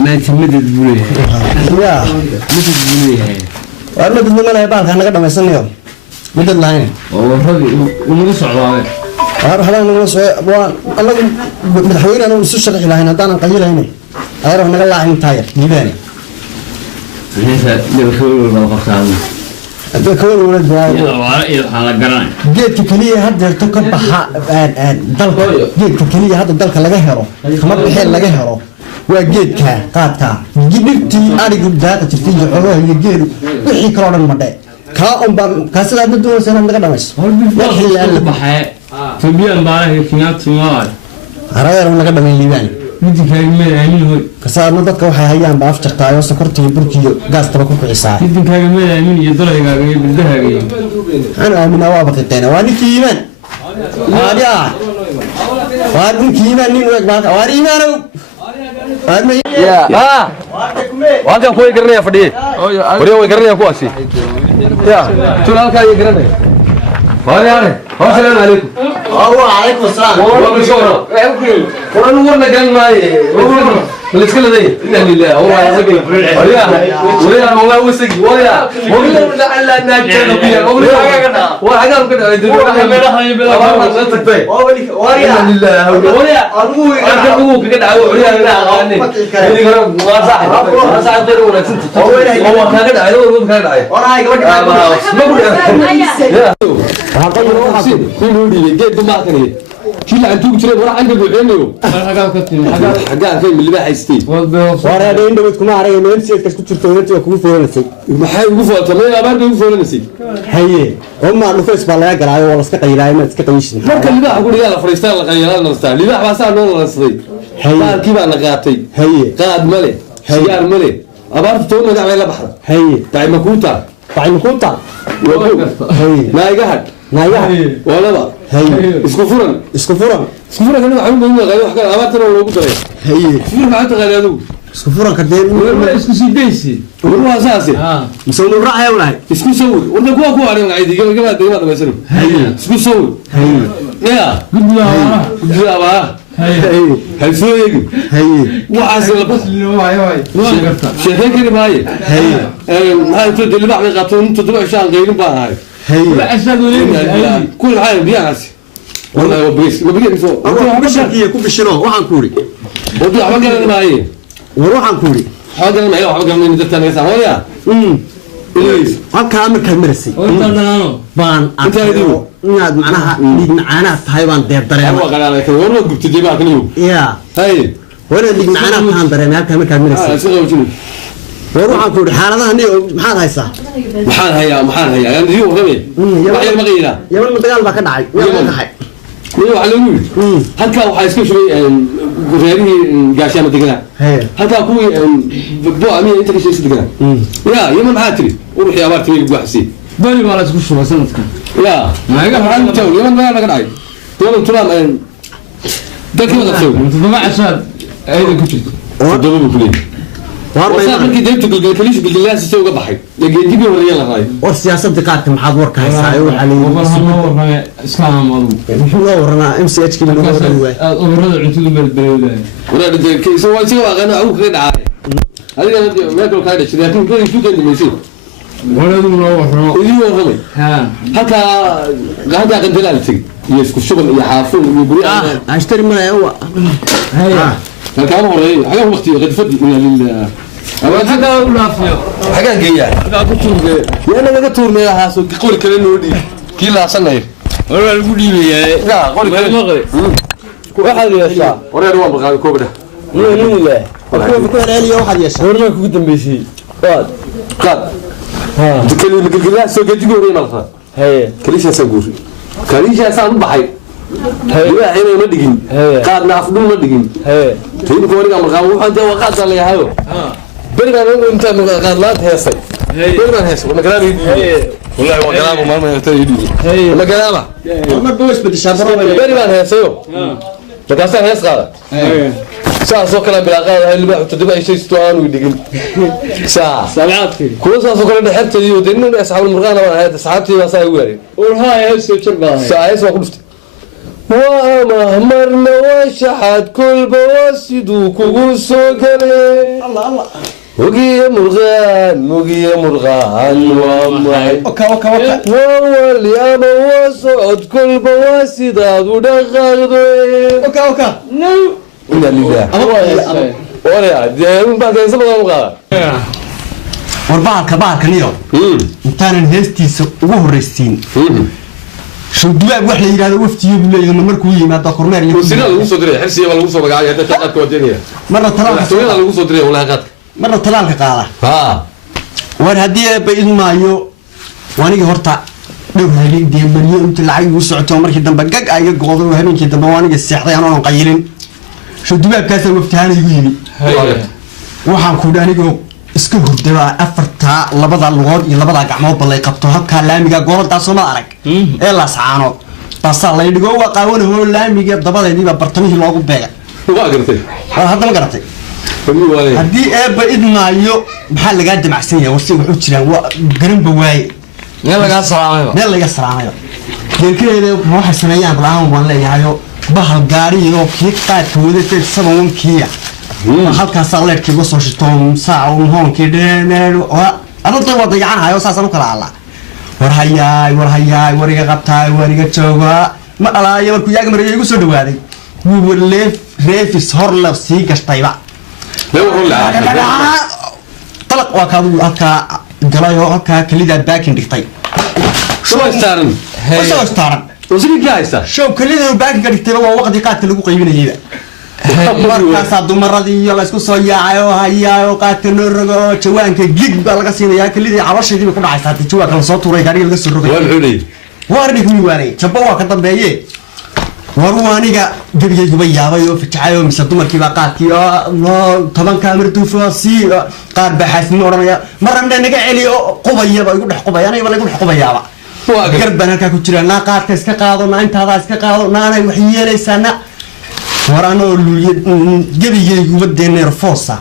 ما تمد البوليه يا مد البوليه وأنا بدنا ما له بالك أنا قدام يسني يوم مد اللاين والربي ونقص على أروح أنا نقص الله متحوين أنا وسوش شرح لهنا دانا قليل هنا أروح نقلع عن تاير نيباني ليس لبخور ولا قصام الدكتور ولد يا على قران جيت كلية هذا تكب دلك جيت كلية هذا دلك لقى هرو خمر بحيل لقى هرو وجيت قاتا جبتي أريد ذاك تفتيج عروه يجيل وحي كرار المدى كأم كاسل هذا دور سنة من قدامس وحي اللي بحي تبين باره كنات سمار عرايا من قدام الليباني مدي كلمة عمله كسر نضك وحي هيان بعرف تقطع وسكرتي بركي غاز تبكون كعساء مدي كلمة عمله يدري قاعد بالدهري أنا من أوابط التاني وأنا كيمان هذا وأنا كيمان نين وقت وأنا إيمانه يا وانت كوي قرنيا فدي وريو قرنيا كواسي يا شو لك هاي قرنيا ولا السلام عليكم وعليكم السلام والله بشورة وانا ورنا قال معي الاسكله دي انا لله والله يسقي ويا والله وسقي ويا والله لعل الناس كانوا فيها وحاجه كده ويا لله ويا ابوك كده ابوك صح صح غير ولا انت هو كان كده هو كان كده وراي قبل كل ما كان كل عندك ترى ورا عندك بعينه حاجه كان من اللي بحيستي ورا دين دوتكم عاري ما نسيت كنت تقولت وكم فورنسي ما حي وقفوا تمام ما بده فورنسي هي هم نفس بالله قراي ولا اسك قيلاي ما اسك قيش marka libax ugu dhigaa fariistaan la qaylaan nastaa libax baa saa noo nasday halkii baa la qaatay هي qaad male sigaar male abaarta toona gacay la baxda هي taayma kuuta طعم كوتا هي naaga had نايا walaba هي isku furan اسكفورا kana waxaan u baahan yahay wax kale abaartana loogu daray هي isku ma anta qaleedu اسكفورا كدين isku sidaysi waa saasi مسوي الرعي ولا isku sawir wada kuwa ku arin aydi gabadha dhamaysan هي isku sawir هي ya gudlaaba هي halsooyig هي waxaas la bas sheekay kari maaye هي maxay tu dilbax bay qaateen inta daba shaan qeyrin baa ahay هي كل حاجه بيعسي والله وبيس سو أروح بشركية كوب الشنو وحن كوري ودي حاجه ما هي وروحن كوري حاجه ما هي حاجه من دتنا نسا ويا إليس هكا أمر كمرسي بان أكيد ناد معناها ديك معانا تايوان دير دريم هو قال لك والله جبت دي بقى كلو يا هاي ولا ديك معانا تان دريم هكا أمر كمرسي سيغو شنو وروحن كوري حالة هني محل هايسا محل هيا يعني دي وغبي waxay ma qeeyna يوم المدقال بقى دعي يوم كحي mid waxa lagu yiri halka waxa iska shubay reerihii gaashaama degana halka kuwii boo amiin inta ka sheegay degana ya yama maxaa tiri uruxi abaartii lagu baxsi bari wala isku shubay sanadkan ya maaga maxaa taw yama ma laga dhacay toban turam dadkii wada soo ma casad ayda ku jirto dodobu kulay وصار مركي ديبتو كليش بالله سوى قبحي لقيت بيه ولا يلا هاي والسياسة دقات محاض ورك هاي وعلي والله اسلام والله نحن ورنا ام سي اتش كي من ورد عتود بالبلد ولا كي سوى انا او كده عاي هذه ما كل كايد شي لكن كل شو كان يمشي ولا نروح اللي هو غلي ها هكا قاعد عند دلالتي يسكو الشغل يحافظ يقول اشتري من هو هي كان هو حاجه وقتي غد فدي لل حاجه ولا فيها حاجه جايه انا ما تورني هاسو قول كلام نودي كي لا سنه ولا الغدي لا قول كلام واحد يا شا ورا روان بقى كوبده لا كوب علي واحد يا شا ورنا كو دنبيسي قاد ها تكلم بالله سو جدي غوري مالها هي كليش اسغور كليش اسان بحي هي عيني ما دغين قادنا افدو ما دغين هي تيم كوريغا مرقا وحا ده وقاد لا يهاو برغان انت قادلات هيسي برغان هيسي ومغرابي والله وغرابو ما يتيدي هي مغرابا ما بوش بدي شابر برغان هيسيو بقاسا هيس قاد ساسو كلا بلا قاد اللي بحث تدبا شيء استوان ودغين سبعات كل ساسو كلا دحبتي ودين اصحاب المرغان هاد اصحابتي واسا ويري والهاي هيس جربا سايس وقفت وما مرنا وشحات كل بواسدو كوسو كلي الله الله وقيا مرغان وامعي اوكا اوكا اوكا واللي انا وصعد كل بواسد ودغاغدوي اوكا اوكا نو إنا لله ولا دين بعد يسمع مقا warbahalka niyo intaanan heestiisa ugu horeysiin شو دواء واحد يراده وفتي بلا مركو يماده كورنير يا وسيله لو سو دري حرسي ولا لو سو مغاي هدا تقاد كودينيا مره طلال وسيله لو سو دري ولا قاد مره طلال قاده ها war hadii bayn maayo waniga horta dhowr habeen deemariyo inta lacag u socoto markii dambe gag ay goodo habeenkii dambe waniga seexday aan qayilin شو دواء kaas waftaan igu yimi waxaan ku dhaanigo iska hurdaba afarta labada lugood iyo labada gacmood balay qabto halka laamiga goolada soo ma arag ee la saano basa la dhigo waa qaawanayo laamiga dabadeediba bartamihii loogu beega waa gartay hadda ma garatay hadii eeba idmaayo maxaa laga damacsan yahay warsi wuxuu jiraan waa garan bawaay meel laga salaamayo geelkeeda waxa sameeyaan laan waan leeyahay bahal gaari iyo kii qaadka wadada saban kiya halkaas leerkii uga soo shito saac oo hoonkii dheer adoo wada yacanayo saasan u kala alla war iga qabtaay war iga jooga ma dhalaayo markuu yaaga mariyay igu soo dhawaaday wuu reefis hor la sii gashtayba طلق وكادو هكا قلايو هكا كليدا باكن دقتي شو استارن شو استارن وزيك جايسا شو كليدا باكن دقتي waa waqti qaadka lagu qaybinayay markaas dumaradii la isku soo yaacayo hayayo qaadka norogo jawaanka gig baa laga siinayaa kalidii cabashadii ku dhacaysa tii jawaanka la soo tuuray gaariga laga soo rogay waa xulay waarnig mi waanay jabba waa ka dambeeyay warwaaniga gabiyayba yaabay oo fijacayo mise dumarkii baa qaadkii oo toban kaamir duufaasi qaar baxaasni oranaya marna naga celiyo qubayaba igu dhax qubayana iba lagu dhax qubayaaba waa garban halka ku jira na qaadka iska qaado na intaada iska qaado naanay wax yeelaysana warano gabiyaygu wadeeneer foosa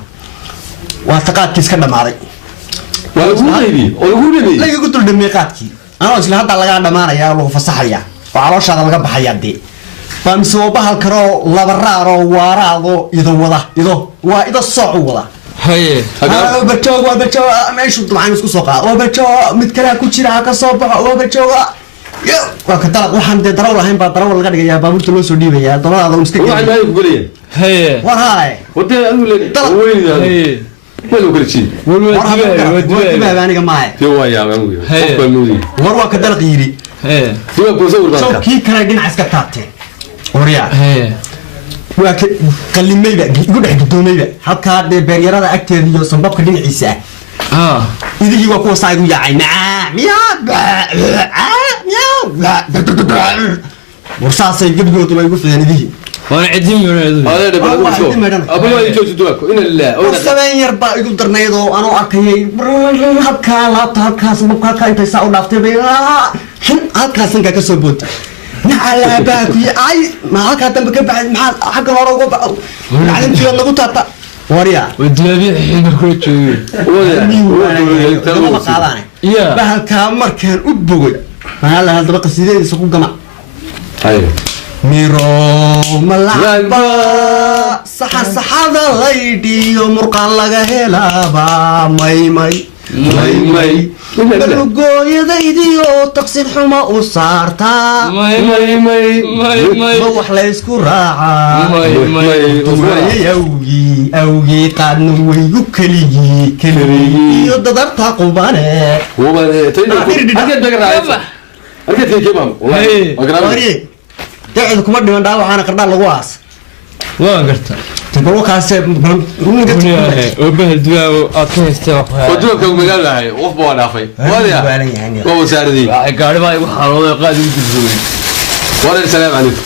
waa taqaadkii iska dhamaaday waa lagu leeyay oo lagu leeyay laga ku dul dhamay qaadkii ana isla hadda laga dhamaanaya lagu fasaxaya oo calooshaada laga baxaya dee فامسوا بحال كرو لبرارو وارادو إذا وضع إذا الصعو وضع هاي وبتشو ماشي طبعا مسكو سوقا وبتشو متكلا كوتشيرا كصوبح وبتشو يا وكتلا waxaan de darawal ahayn baa darawal laga dhigaya baabuurta loo soo dhiibaya dabada uu iska waxaan ay ku galiyay haye wahay wada anu leeyahay weyn wala galici wala aniga maahay fi waya qofka nuudi war waa ka dalq yiri haye fi waa soo warbarka kii kale dhinac iska taabtay وريا waa qalimayba igu dhex gudoomayba halka beeryarada agteeda iyo sanbabka dhinaciisa idigi waa kuwa saagu yaacay warsaasay gabdhoodu way ugu fideen idigi وانا عديم أبو يجوز دوك إن الله سبعين يربع يقول درنيدو أنا أكيد هكا لا هكا سبب هكا أنت ساو نفتي هكا سنك كسبوت نعلى باكي أي ما هكا تنبك بعد محل حق الورق علم شو الله قطعت وريا ودلابي حين كنت وريا يا بهالكا مركان أبوي ما هلا هذا بقى سيدي يسقون جماعة أيوه ميرو ملعبا صح هذا غيدي ومرقان لغا هلابا ماي بلوغو يديدي وتقصير حما وصارتا ماي بوح ليسكو راعا أوغي قادنو ويقو كلي يددرتا قوباني أركض كي كمان والله دعي كم مرة من دعوة أنا قرنا لغواص وقرت تبغى كاسة وبه الدواء أكيد استوى ودوك كم مجال هاي وفبوا على خي ولا وهو ساردي قاعد ما يروح على قاعد يجلسون ولا السلام عليكم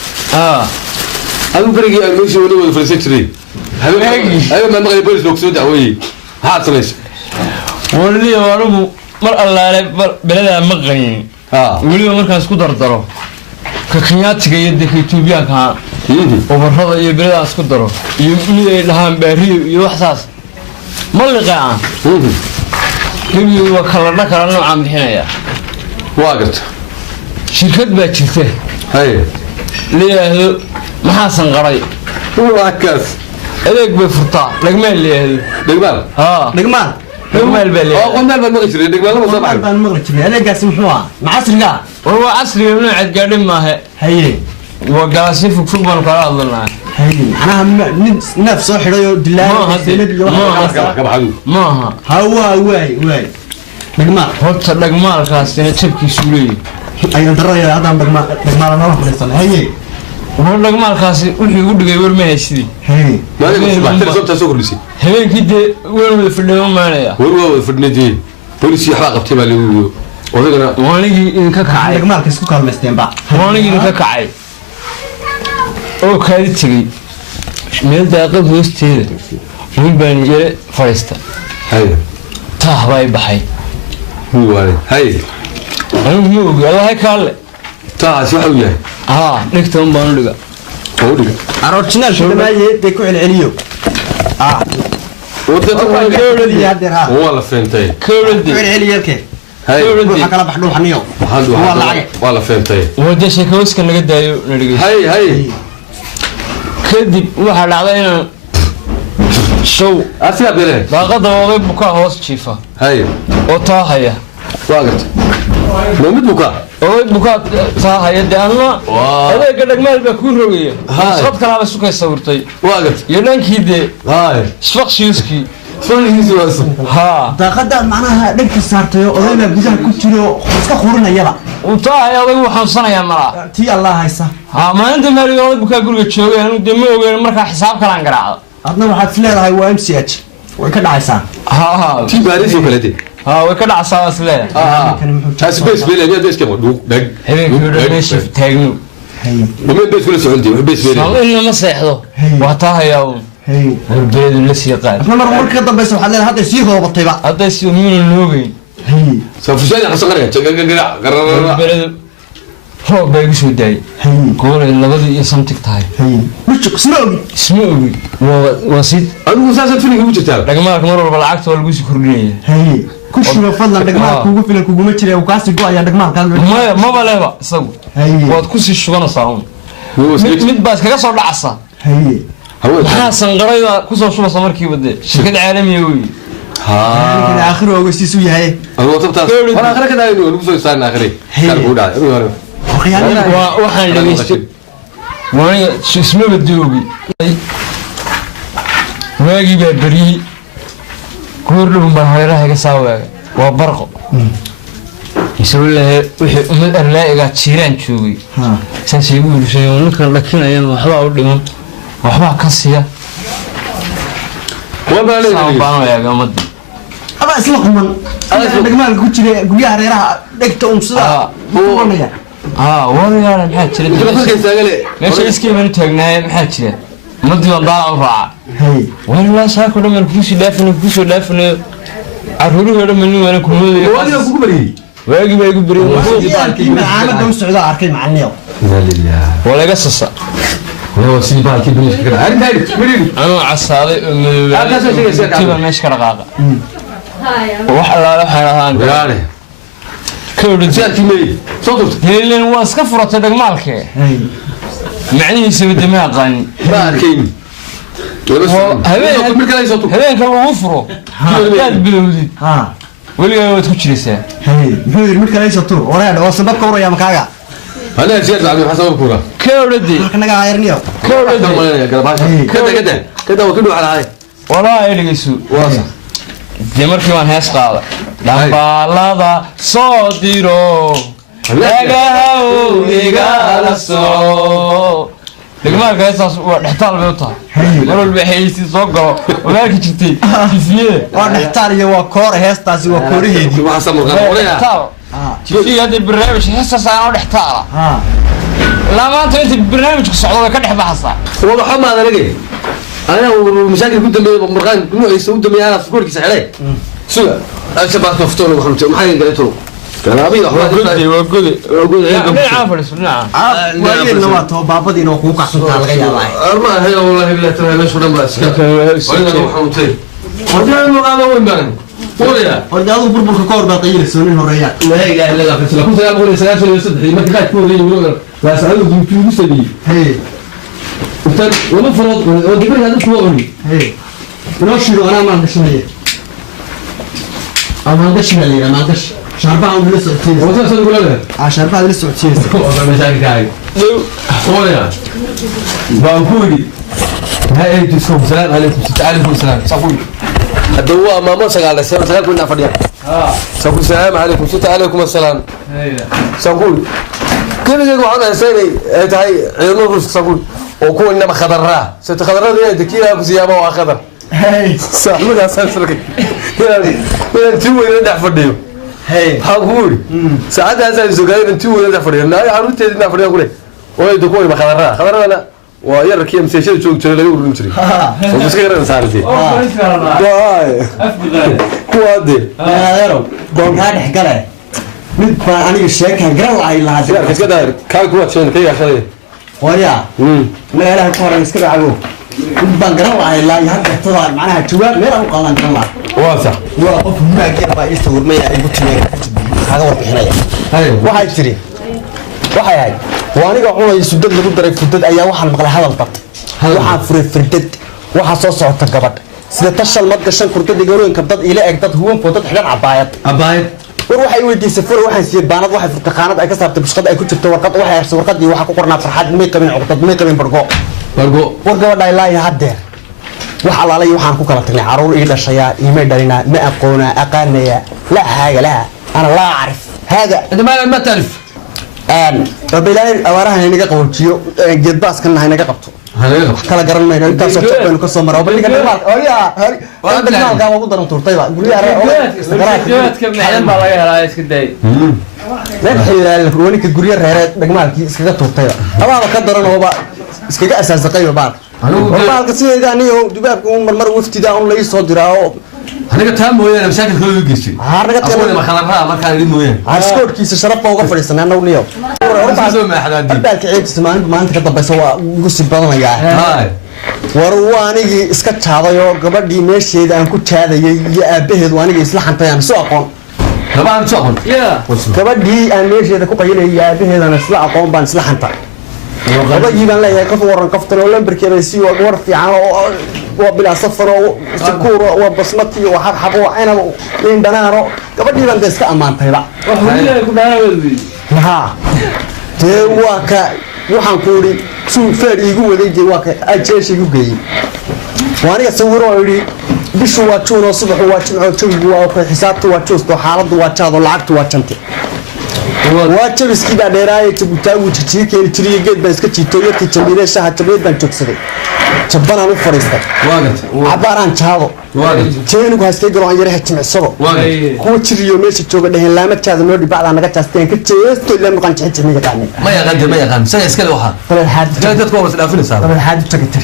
أنا بريء المشي ولا في السكري أيوة ما مغرب بوليس لوكسود أوي هات ليش ولي وارمو مر الله بلده مغني ولي مركز كدر درو كخياتك يدك توبيا كان وبرهض يبرد اسكو درو يمني لهان باري iyo waxsaas ma liqaan inuu wakala kala noocan bixinaya waaqat shirkad baa jirtay hay leeyahay maxaa sanqaray waa kaas adeeg bay furtaa dhagmaal leeyahay dhagmaal dhagmaal dhagmaal baa leeyahay qondaal baan maqli jiray dhagmaal ma soo baxay baan maqli jiray adeegaasi muxuu ah macasriga waa casriga noocaad gaadhin maahe haye waa gaasi fog baan kala hadlanaa haye macnaha neef soo xidhay oo dilaa seelad iyo maaha hawa waay dhagmaal horta dhagmaalkaasina jabkiisu leeyahay ayaan daraya haddaan dhagmaal nala fadhiisan haye war dhagmaalkaasi wuxuu igu dhigay war ma haysidii haye maalinta sabta soo kordhisay habeenkii dee waan wada fadhiyo maanaya war waa wada fadhinadii booliis waxba qabtay baa lagu odagana waanigii idinka kacay dhagmaalka isku kaalmaysteenba waanigii idinka kacay oo kaadi tegey meel daaqad hoosteeda wiil baan yare fadhiista haye taah baa i baxay haye anigu ma ogi allahay kaalle taas waxa uu yahay dhigta un baan u dhiga oo dhiga original shadamaaye dee ku celceliyo waa la feentay kowladii celceliyalke haye waxa kala bax dhuuxaniyo waa lacag waa la feentay wada sheekooska naga daayo na dhigay haye kadib waxaa dhacday inaan show asiga bere daaqada oday bukaa hoos jiifa haye oo taahaya waa gartay ma mid buka oday bukaa taahaya dee anna adeega dhagmaal baa kuu rogaya sod kalaaba sukay sawirtay waa gartay iyo dhankii dee haye isfaqshiiskii daaqadaad macnaha dhegka saartay oo odaybaa gudaha ku jiro iska qurinayaba uu taahaya oday wuu xanuunsanayaa malaa tii allah haysa maalinta maaliga oday bukaa guriga joogay anu dee ma ogeyn markaa xisaab kalaan garaacdo adna waxaad is leedahay waa m c h way ka dhacaysaa tii baaris oo kale way ka dhacsaa waa is leedahay taas bees beelay ayaa beeska dhug dhag habeenkii dhan meesha taagno ma bees kula socontay wax bees beelay inna ma seexdo waa taahayaa uun warbeedu la sii qaad adna marka ka dambaysa waxaad leedahay hadday sii hoobatayba hadday si miina noogeyn safushaan xasan qaraya warbeedu roob baa igu soo daayay goolay labadii iyo samtig tahay isma ogi waa si adigu saasad filiga ugu jirtaa dhagmaalka mar walba lacagta waa lagu sii kordhinaya ku shuba fadlan dhagmaal kugu filan kuguma jira kaasi go-aya dhagmaalka maya maba leba isagu waad kusii shubanaysaa un mid baa iskaga soo dhacasa maxaa sanqarayda kusoo shubasa markiiba dee shirkad caalamiya wey aakhir ogeysiisu yahay aakhire ka daayno lagu soo istaan aakhire kan uu dhacay waxaan dhageystay waaniga ismaba doogi waagii baa beryey goordhown baa hareeraha iga saa waaga waa barqo mise walahe wixii ummad arlaa'igaa jiiraan joogay saasay igu wirshay oo ninkan dhakinayaan waxbaa u dhiman waxbaa ka siya saan baan waaga ummadii aba isla quman dhagmaalka ku jira guryaha hareeraha dhegta sidaa uqanaya wadayaala maxaa jira meesha iskayban taagnaaye maxaa jira ummadii baan daala u raaca walaa saako dhan baan kuusoo dhaafinayo caruurihii o dhan baan nin waana kumoodayo waagii baa igu beriymacaamada u socdaa arkay macalniyo waa laga sasa anuu casaaday oo madoobaaybaan meesha ka dhaqaaqa wax allaale waxaan ahaan kawdhadelen waa iska furatay dhagmaalkee macnihiisaba de ma aqaanin habeenka lagu furo hadaad bilowdid weligaa waad ku jiraysaa muxuu yidhi mid kale tur oreedha oo sabab ka waraya makaaga walaa ay dhegeyso dee markii waan hees qaada dhambaalada soo diro dhagahow igala soco dhegmaalka heestaas waa dhextaal bay u tahay mar walba xeeysii soo galo walaalka jirtay tifiyada waa dhextaal iyo waa koore heestaasi waa kooraheedii tifiyga hadda barnaamij heestaas aanoo dhextaala ilaa maanta inta barnaamijku socdo way ka dhex baxaysaa waxa ma adagay أنا ومشاكل قدام مرقان نوع يسوي قدام أنا في كورك سحلي سوا أشبه مفتون وخمسة ومحاين قلتلو كان أبي أخوات وقولي نعم فرس نعم وين نواته بابدي نوقوق عشان تلقى أرما هي والله بلا ترى ليش ولا بس وين نروح ومتين وجاء المقابل وين بان ويا ورد هذا بربر كور باقي يسونين هريات لا اله الا الله كنت اقول سلام يصدق ما كنت تقول لي لا سالوا في سبي هي انت وما فرض ودبر هذا شو اغني هي نوشيو انا ما عندش ميه ما عندش ميه ما عندش شربها من السعوديه وانت تقول له عشان بعد السعوديه والله مشاكل هاي ويا بانكودي هاي تسوم سلام عليكم تعالوا السلام صفوا الدواء ماما سقال السلام كنا فديا صفوا السلام عليكم عليكم السلام صفوا كيف يقولوا انا سيدي هاي عيونهم صفوا وكون انما خضراء ستخضراء دي دكيها بزيابه واخضر هي صاحبك اساسك يعني انت وين ندح فديو هي هاقول ساعات هذا زوجين انت وين ندح فديو لا عروتي ندح فديو كله way دكوي خضراء لا ويركي مسيشد joog jiray lagu urin jiray oo iska yaran saartay kuwade adeero doonka dhex galay mid baa aniga sheekan garan ay lahayd iska daar ka kuwa shan ka yaashay waya meelaha ka horan iska raaco mid baan garan ay lahayd hadda tada macnaha jawaab meel aan qaadan karnaa waa sax waa qof maagiya baa isoo warmay ay ku timeen kaga warbixinaya waxay tiri waxay ahayd waaniga cunay sudad lagu daray fudad ayaa waxaan maqlay hadal dad waxaan furay firdad waxa soo socota gabadh sida tashal mad gashan kurdada garooyinka dad ila eg dad huwan fudad xigan cabaayad war waxay weydiisay fur waxaan siiyay baanad waxay furtay qaanad ay ka saartay bushqad ay ku jirto warqad waxay arsay warqadii waxa ku qornaa farxad may qabin codad may qabin bargo war gabadha ilaa iyo hadeer waxa laalay waxaan ku kala tagnay caruur ii dhashaya iimay dhalina ma aqoona aqaanaya la haaga la ana la aarif hada ما تعرف rabilaan awaarahan inaga qaboojiyo geed baaskan inaga qabto kala garan mayno intaas oo jabbaynu ka soo maraa baliga dhamaad oriya dhamaadka waa ugu daran turtayba guriyaha jawaadka maxay baa laga helaa iska day meel xilal roonika guriya reereed dhagmaalkii iskaga turtayba abaaba ka daran oo ba iskaga asaasaqayba baan baalka sideeda aniga dubaabka mar waftida aan la soo diraa aniga taa mooyaan mashaakil kale u geysay anaga taa ma khalaraha markaan idin mooyaan askoorkiisa sharaf baa uga fadhiisanaa annagu niyo baalka ciidkiisa maalinta ka dambaysa waa ugu sii badanayaa war waa anigii iska jaaday oo gabadhii meesheeda aan ku jaadayay iyo aabaheedu anigii isla xantay aan soo aqoon gabadhii aan meesheeda ku qayilayay iyo aabaheedana isla aqoon baan isla xantay gabadhii baan leeyahay qof waran kaftan oo lambarkeeda si war fiican oo وبلا سفر وسكور وبصمتي وحبحب وأنا من دنارو قبل يبان ديسك أمان طيبا ها تواك وحن كوري سو فرد يقول ذي جواك أجيش يقولي وأنا أصور أولي بشو واتشون وصبح واتشون واتشون وحسابته واتشون وحالته واتشاد ولعبته واتشنتي واتشون سكيدا دراي تبتاو تشيكي تريجيد بس كتير تجميله شهر تبيد بنشوكسري جبنا أنا فريستك عبارة شهادة تينو كاسكي قرآن يريح تمسبه هو تريو ماشي تشوفه ده لا متشاهد نودي بعد أنا كتاستين كتير تقول لهم كان تحت مية كاني ما يغني سيسكال وها طب الحاد جايت تقوم بالأفلام صار طب الحاد تكتر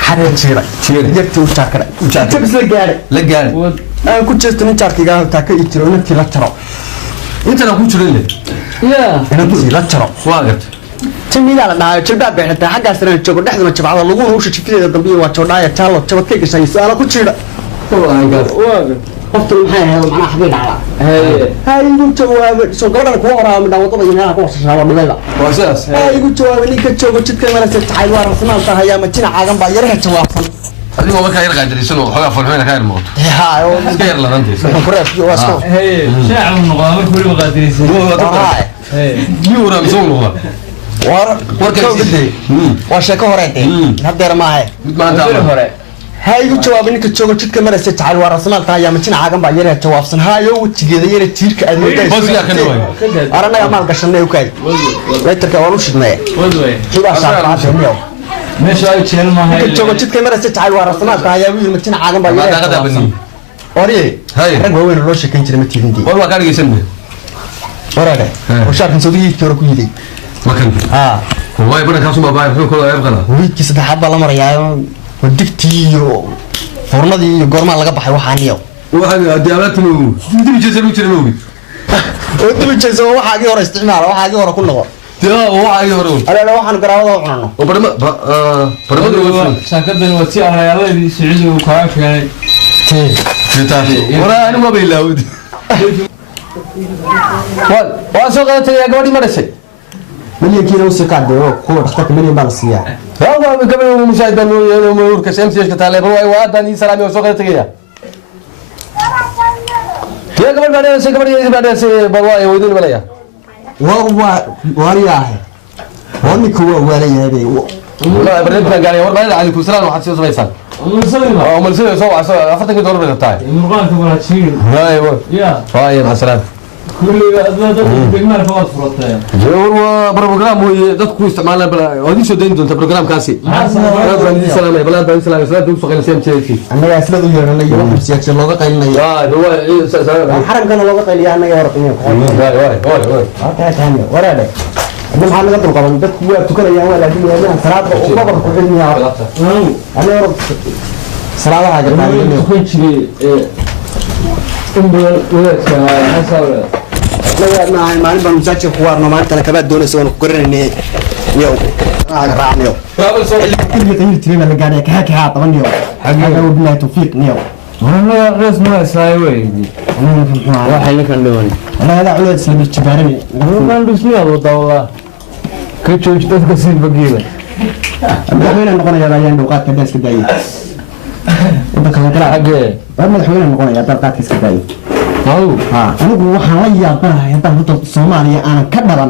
حد تشيره جبت وشاكر تبس لقاري أنا كنت جستني شاركي قال تاكل يترون أنت لا ترى أنت لو كنت تريني أنا كنت لا ترى واقف تميل على ده شباب بيحتاج حاجة سنة تشوف ده ما تشوف على اللغة وش تشوف كذا ضبي وتشوفها يتشالو تشوف كيك شيء أنا كنت شيء قفت الحين هذا معنا حبيب على هاي يقول جواب شو قبل كورة من دعوة طبعا هنا كورة شهر بالله واساس هاي يقول جواب اللي كتشوف كذا كمان ستحيل ورا سمعت هيا ما تينا عاقم بايرها جواب هذه ما كان يرجع يدري شنو حاجة فلمنا كان الموت ها هو غير لا انت فريش واسكو هي شاعر النقابة كل مقادير يورا مسوي warkay waa horeeyay hadeer ma ahay hay ugu jawaab ninka joogo jidka maraysa tacal waa rasmaal tahay ama jina caagan baa yar jawaabsan hayo wajigeeda yar tiirka aad moodayso aranaga maal gashanay u kaay leetarka waa u shidnay xiba saaqaadniyo meesha ay jeel ma hay joogo jidka maraysa tacal waa rasmaal tahay wiil ma jina caagan baa yar jawaabsan ori rag weyn loo sheekan jiray ma tiidin war waa ka dhigaysan warade oo shaarkan Soomaaliya jiro ku yiday مكان والله بدنا كاسو ما بايع كل كله يبقى wiilkii saddexaad baa la marayaa wadigtii iyo fornadii iyo goorma laga baxay waxaaniyo waxa diyaaratu dib jeesanu jirnoobi oo dib jeeso waxaagii hore isticmaal waxaagii hore ku noqo waxaagii hore ala waxaan garaawada cunano oo barma shaqadan wati alayaalay Sacuudi uu ka keenay ولا أنا ما بيلاود وأسوق أنت يا قبل ما رسي مليون كيلو وسقاد كور اختك مليون بالسياح هذا قبل مشاهد إنه يورك شمس يشكت عليه هو وادني سلامي وسوق أنت يا قبل ما رسي قبل ما رسي بواي ودين ولا يا وهو ورياه هوني كوا ولا يهدي لا بريد قال يا وربا عليكم السلام وحسين صبيسان مسلم سوى أفتح دور بالتاعي المرغان تقول هتشيل أيوة يا طيب مع السلامة كل هذا بجمال فوات فرطة جور برنامج هو دتكو استعماله بلا ودي شو دين دون برنامج كاسي بلا سلامة بلا سلامة دوس فقير سيم شيء أنا أسلد ويانا أنا يوم سياق الله قايلنا يا هو الحرم كان الله قايل أنا يا ربي واي هذا ثاني ورا ده أنا محمد قبل قبل دتكو تكلم يا ولا دي أنا صلاة وقبل كل يا رب أنا يا رب صلاة حاجة أنا كنت شيء ولد كان حسب لا ما نبغى نسافر خوارنا ما أنت كبار دون سوون كورني يوم راعي يوم قبل صوت كل تغيير ترينا اللي قاعد يكهك ها طبعا يوم حاجة وبلا توفيق نيو أنا رأس ما سايوي واحد كان لوني أنا هذا على سلم الجبارني أنا بسمي الله والله كنت وجدت كسر بقيلة أنا وين نقول يا رجال نقاط كداس كداي أنت كم كلا حاجة أنا وين نقول يا نقاط كداس كداي أنا أقول وحنا يا بنا يا بنا الصومالية أنا كبرا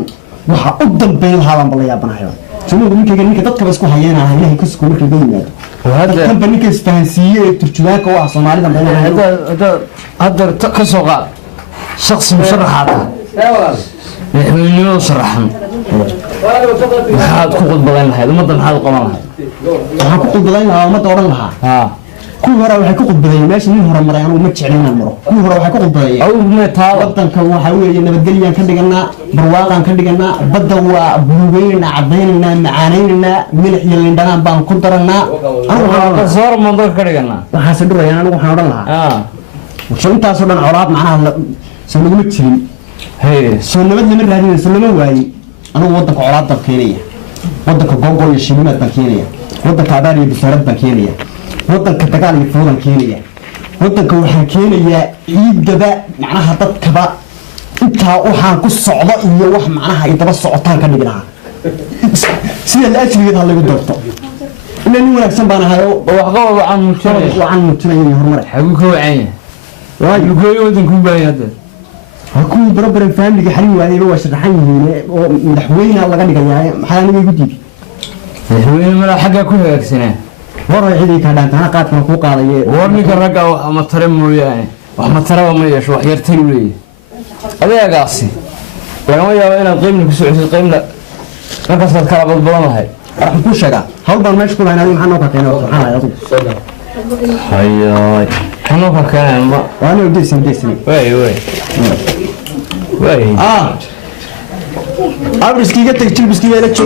وح قدام بين هذا بالله يا بنا يا شنو يقول لك إنك تذكر بس كهينا هاي كسكو لك الدنيا وهذا كم بنيك استهانسية ترجماك وصومالي ده هذا كسوقا شخص مشرح هذا يحملني صراحة waxaad ku qodbadayn lahayd ummadda maxaad qaban lahayd waxaan ku qodbadayn lahaa ummadda oran lahaa kuwii hore waxay ku qodbadayeen meesha nin hore maray anigu ma jeclin inaan maro kuwii hore waxay ku qodbadayeen wadanka waxaa weeye nabadgelyaan ka dhiganaa barwaaqaan ka dhiganaa badda waa buluugeynaynaa cadaynaynaa macaanaynaynaa milix iyo lindhanaan baan ku daranaa soor mandor ka dhiganaa waxaase dhurayaan anigu waxaan odhan lahaa so intaasoo dhan colaad macnaha soo naguma jirin soo nabad lama raadinay soo lama waaye anigu wadanka colaad baan keenaya wadanka googol iyo shilimaad baan keenaya wadanka abaar iyo bisaarad baan keenaya wadanka dagaal iyo foodan keenaya wadanka waxaan keenayaa ciidaba macnaha dadkaba intaa waxaan ku socdo iyo wax macnaha ay daba socotaan ka dhignaha sida la ajrigeed ha lagu doorto ina nin wanaagsan baan ahay oo waxqabad waxaan muujinaya horumar xagu ka wacanya waayo gooyo wadanku baahay hadda كل بربر الفاميلي حلو يعني هو شرحني مدحوينها الله قال لي محل أنا يقولي مدحوين ملا حاجة كلها كسنة ورا عيدي كان أنا قاعد من فوق على ورني كرجع ومطرم وياه ومطرم وما يش وحيرتين وياه هذا يا قاسي لما يا وين القيم نكسر القيم لا ما كسر كلام البلان هاي راح نكون شجع هل بالمشكلة هنا دي محنا وكأنه سبحان الله يطول هاي حنا وكأنه ما وأنا وديسني وي أبرز كي جت تجيب بس كي جت شو